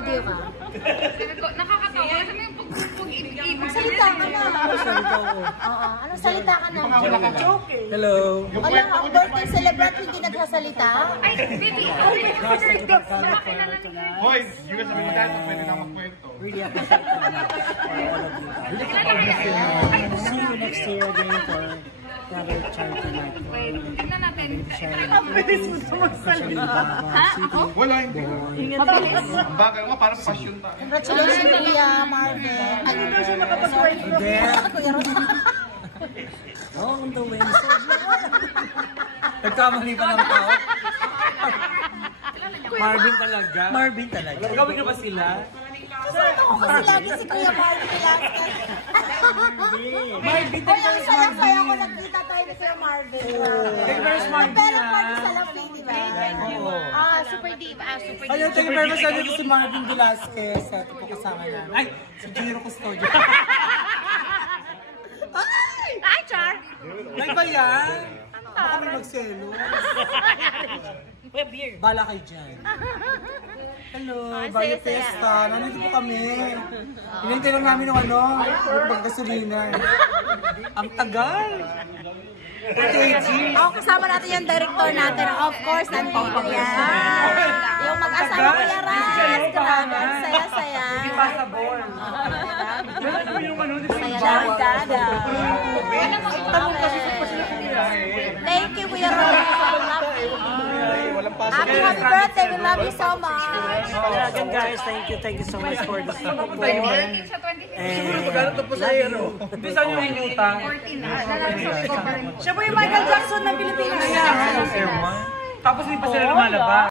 Di ba? Nakakatawa. Sabi yung pag-ibig. Salita ka na. Salita ko. Oo. Anong salita ka na? Hello. Alam mo, ang birthday celebrant hindi nagsasalita? Ay, baby. Hoy, you guys sabi mo dahil pwede na magkwento. Really appreciate for all of you. See you next year again for another charity night. Tingnan natin. Ang bilis mo ito magsalita. Ha? Ako? Wala, hindi. Ang bagay mo, parang passion tayo. Congratulations, Kuya Marvin. Ano daw siya nakapag-birthday? Kuya Ros. On the Wednesday. Nagkamali pa ng tao. Marvin talaga? Marvin talaga. Gawin na ba sila? Kasama ko kasi lagi si Kuya Marvin Velasquez. Marvin Uy, ang saya-saya ko nagkita tayo ni Kuya Marvin. Thank you very much, Marvin. Pero party sa Lafi, di ba? Super deep. Super Ayun, deep. thank you very much. Dito si Marvin Velasquez. Ito po kasama namin. Ay, si Giro Custodio. Ay, Char! May ba yan? Baka kami magselo. Bala kayo dyan. Hello, Bayo Fiesta. Nandito po kami. Hinintay lang namin ng yung pagkasulina. Ang tagal. Oh, kasama natin yung director natin. Of course, nandito yan. Yung mag-asawa Kuya Raz. Grabe, ang saya-saya. Hindi passable. Saya-saya. Thank you, Kuya Raz. Happy birthday. We love you so much. Again guys, thank you so much for this support. Siguro magkano to po sa iyo? Hindi saan yung inuta? 14 na. Siya po yung Michael Jackson ng Pilipinas. Tapos hindi pa sila lumalabas.